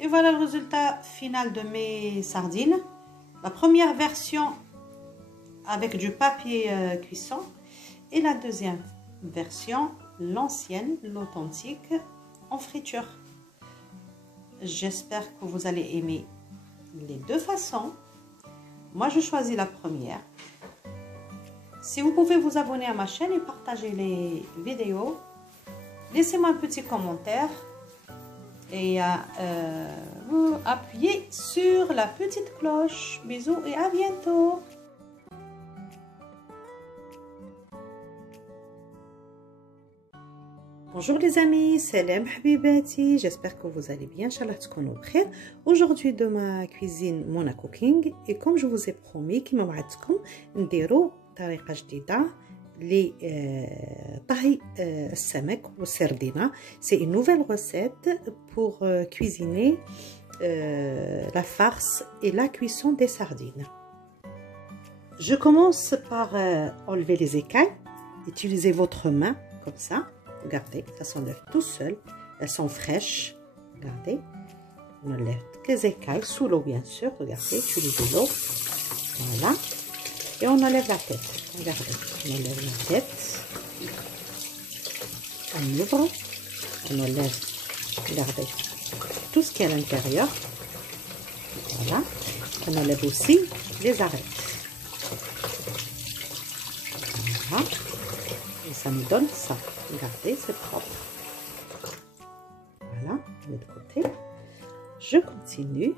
Et voilà le résultat final de mes sardines. La première version avec du papier cuisson et la deuxième version, l'ancienne, l'authentique, en friture. J'espère que vous allez aimer les deux façons. Moi, je choisis la première. Si vous pouvez vous abonner à ma chaîne et partager les vidéos, laissez-moi un petit commentaire et appuyez sur la petite cloche. Bisous et à bientôt. Bonjour les amis, salam habibati, j'espère que vous allez bien, Inch'Allah تكونوا بخير. Aujourd'hui de ma cuisine Mona Cooking, et comme je vous ai promis كما وعدتكم نديرو طريقة جديدة لطهي السمك والسردينة. C'est une nouvelle recette pour cuisiner la farce et la cuisson des sardines. Je commence par enlever les écailles. Utilisez votre main comme ça. Regardez, ça s'enlève tout seul. Elles sont fraîches. Regardez. On enlève les écailles sous l'eau, bien sûr. Regardez, utilisez l'eau. Voilà. Et on enlève la tête. Regardez. On enlève la tête. On ouvre. On enlève. Regardez. Tout ce qui est à l'intérieur. Voilà. On enlève aussi les arêtes. Voilà. Et ça nous donne ça. Regardez, c'est propre. Voilà, on met de côté. Je continue.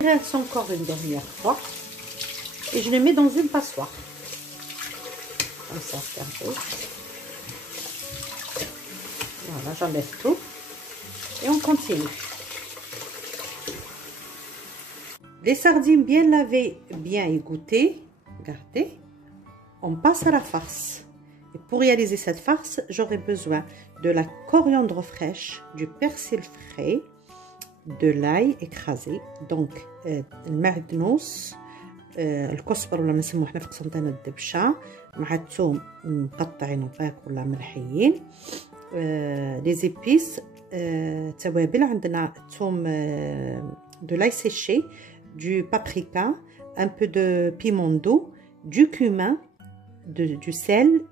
Je rince encore une dernière fois. Et je les mets dans une passoire. Comme ça, regardez. Voilà, j'enlève tout. Et on continue. Les sardines bien lavées, bien égouttées, regardez, on passe à la farce. Et pour réaliser cette farce, j'aurai besoin de la coriandre fraîche, du persil frais, de l'ail écrasé, donc المعدنوس, الكزبر ولا بنسموه احنا في قسنطينة الدبشة, مع الثوم مقطعين وباك ولا ملحيين, les épices, توابل, عندنا الثوم, de l'ail séché, du paprika, un peu de piment doux, du cumin, du sel,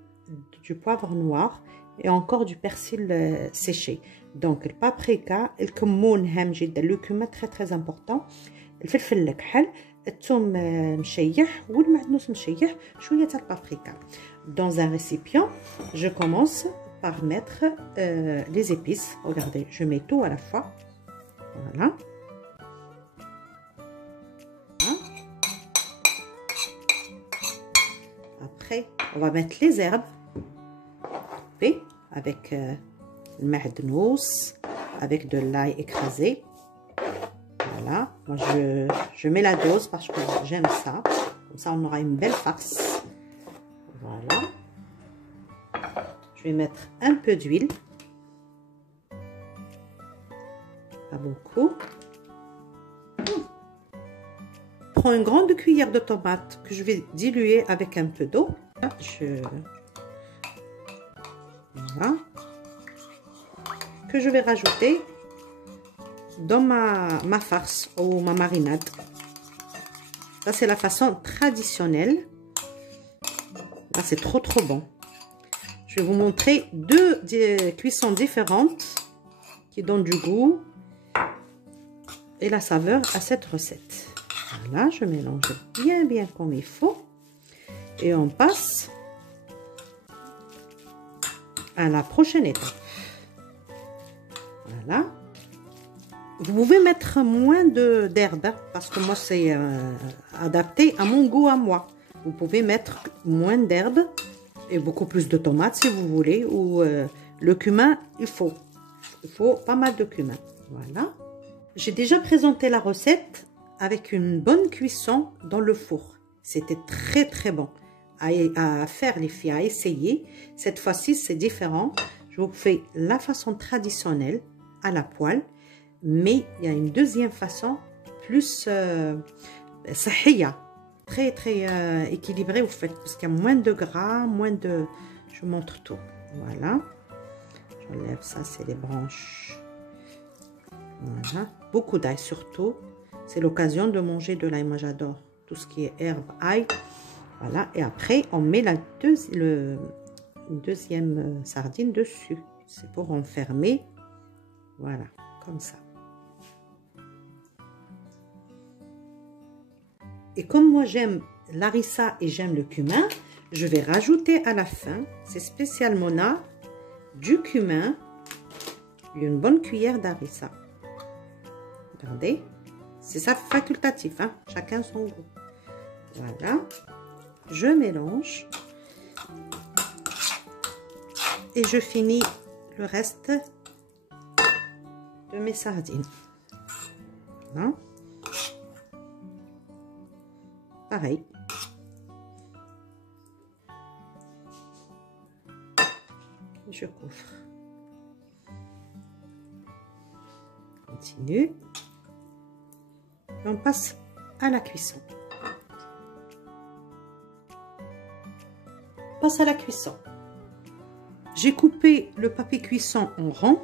du poivre noir et encore du persil séché. Donc le paprika, le كمون هام جدا, le cumin très important, الفلفل الكحل, الثوم مشيح والمعدنوس مشيح, شوية تاع البابريكا. Dans un récipient, je commence par mettre les épices. Regardez, je mets tout à la fois. Voilà. Après, on va mettre les herbes coupées avec le معدنوس, avec de l'ail écrasé. Voilà, moi je mets la dose parce que j'aime ça. Comme ça, on aura une belle farce. Voilà. Je vais mettre un peu d'huile. Pas beaucoup. Prends une grande cuillère de tomate que je vais diluer avec un peu d'eau. Voilà. Que je vais rajouter dans ma farce ou ma marinade. Ça, c'est la façon traditionnelle. Là, c'est trop bon. Je vais vous montrer deux cuissons différentes qui donnent du goût et la saveur à cette recette. Voilà, je mélange bien comme il faut. Et on passe à la prochaine étape. Voilà. Vous pouvez mettre moins d'herbe parce que moi, c'est adapté à mon goût à moi. Vous pouvez mettre moins d'herbe et beaucoup plus de tomates si vous voulez. Ou le cumin, il faut pas mal de cumin. Voilà. J'ai déjà présenté la recette avec une bonne cuisson dans le four. C'était très bon à faire, les filles, à essayer. Cette fois-ci, c'est différent. Je vous fais la façon traditionnelle à la poêle, mais il y a une deuxième façon plus صحية. très équilibré, vous faites, parce qu'il y a moins de gras, moins de... Je vous montre tout. Voilà. J'enlève ça, c'est les branches. Voilà. Beaucoup d'ail surtout. C'est l'occasion de manger de l'ail. Moi, j'adore tout ce qui est herbe, ail. Voilà. Et après, on met la deuxième sardine dessus. C'est pour enfermer. Voilà, comme ça. Et comme moi, j'aime l'harissa et j'aime le cumin, je vais rajouter à la fin, c'est spécial Mona, du cumin, une bonne cuillère d'harissa. Regardez, c'est ça facultatif, hein? Chacun son goût. Voilà, je mélange et je finis le reste de mes sardines. Voilà. Pareil. Je couvre. Continue. On passe à la cuisson. Passe à la cuisson. J'ai coupé le papier cuisson en rond.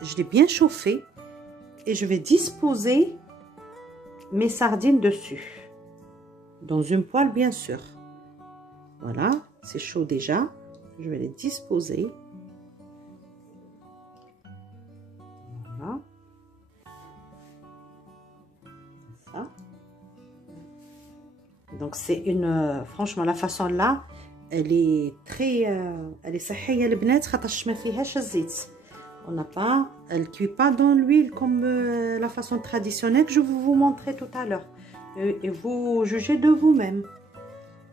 Je l'ai bien chauffé et je vais disposer mes sardines dessus. Dans une poêle, bien sûr. Voilà, c'est chaud déjà. Je vais les disposer. Voilà. Ça. Donc, c'est une... franchement, la façon là, elle est très... elle est sahhiya البنات خاطرش ما فيهاش الزيت. On n'a pas... Elle cuit pas dans l'huile comme la façon traditionnelle que je vais vous montrer tout à l'heure. Et vous jugez de vous-même.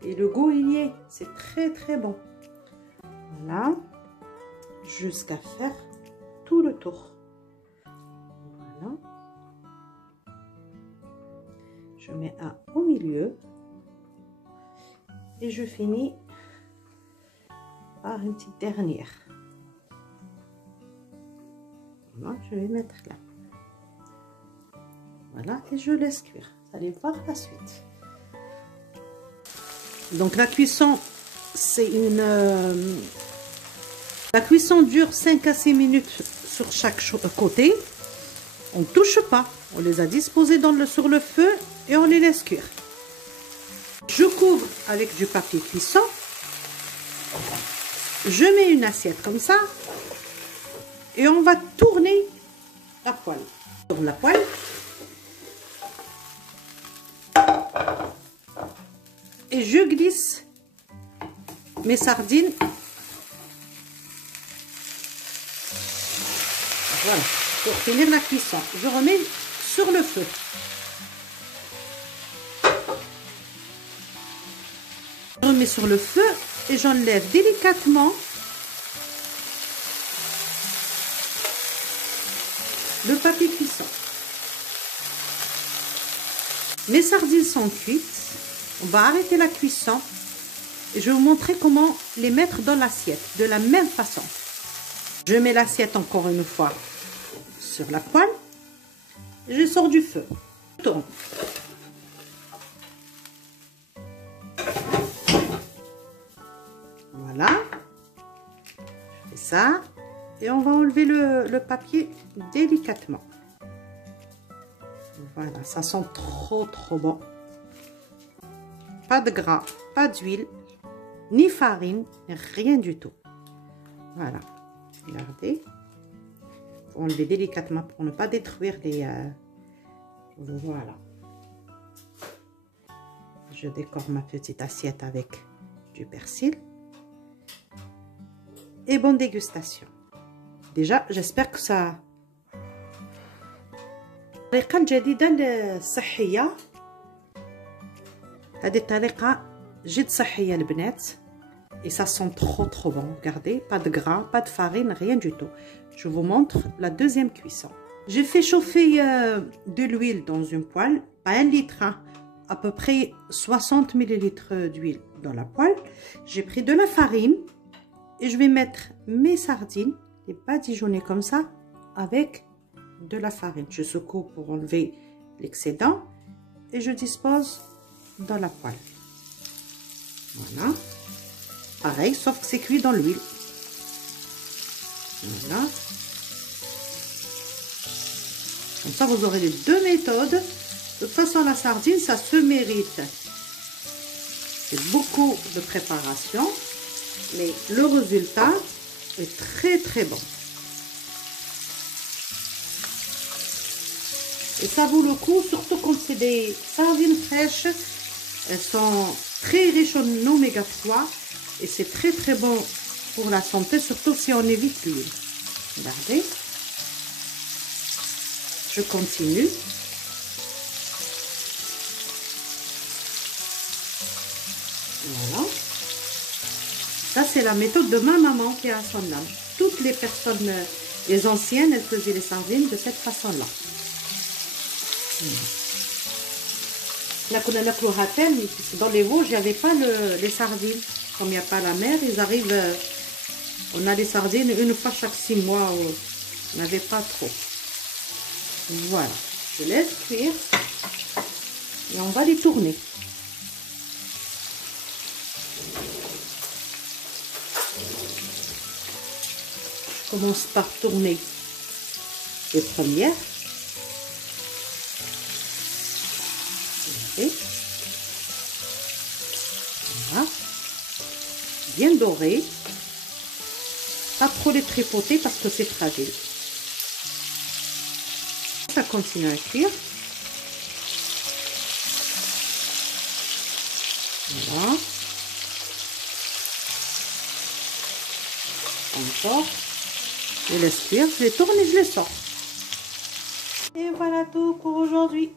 Et le goût, il y est. C'est très bon. Voilà. Jusqu'à faire tout le tour. Voilà. Je mets un au milieu. Et je finis par une petite dernière. Voilà, je vais mettre là. Voilà, et je laisse cuire. Vous allez voir la suite. Donc la cuisson, c'est une... la cuisson dure 5 à 6 minutes sur chaque côté. On ne touche pas. On les a disposés sur le feu et on les laisse cuire. Je couvre avec du papier cuisson. Je mets une assiette comme ça. Et on va tourner la poêle. Sur la poêle. Et je glisse mes sardines. Voilà, pour finir la cuisson. Je remets sur le feu. Je remets sur le feu et j'enlève délicatement le papier cuisson. Mes sardines sont cuites. On va arrêter la cuisson et je vais vous montrer comment les mettre dans l'assiette de la même façon. Je mets l'assiette encore une fois sur la poêle et je sors du feu. Je tourne. Voilà. Je fais ça et on va enlever le papier délicatement. Voilà, ça sent trop bon. Pas de gras, pas d'huile, ni farine, rien du tout. Voilà, regardez. Il faut enlever délicatement pour ne pas détruire les... Voilà. Je décore ma petite assiette avec du persil. Et bonne dégustation. Déjà, j'espère que ça... الطريقة الجديدة الصحية. هذه الطريقة جد صحية البنات. Et ça sent trop bon. Regardez, pas de gras, pas de farine, rien du tout. Je vous montre la deuxième cuisson. J'ai fait chauffer de l'huile dans une poêle, pas 1 litre, hein, à peu près 60 ml d'huile dans la poêle. J'ai pris de la farine et je vais mettre mes sardines, les badigeonner comme ça, avec de la farine. Je secoue pour enlever l'excédent et je dispose dans la poêle. Voilà. Pareil, sauf que c'est cuit dans l'huile. Voilà. Comme ça, vous aurez les deux méthodes. De toute façon, la sardine, ça se mérite. C'est beaucoup de préparation, mais le résultat est très très bon. Et ça vaut le coup, surtout quand c'est des sardines fraîches. Elles sont très riches en oméga 3 et c'est très très bon pour la santé, surtout si on évite l'huile. Regardez. Je continue. Voilà. Ça, c'est la méthode de ma maman qui est à son âge. Toutes les personnes, les anciennes, elles faisaient les sardines de cette façon-là. Là, qu'on a la cloratelle, dans les Vosges, il n'y avait pas les sardines. Comme il n'y a pas la mer, ils arrivent. On a les sardines une fois chaque 6 mois. On n'avait pas trop. Voilà. Je laisse cuire. Et on va les tourner. Je commence par tourner les premières. Et voilà. Bien doré. Pas trop les tripoter parce que c'est fragile. Ça continue à cuire. Voilà. Encore. Je laisse cuire, je les tourne et je les sors. Et voilà tout pour aujourd'hui.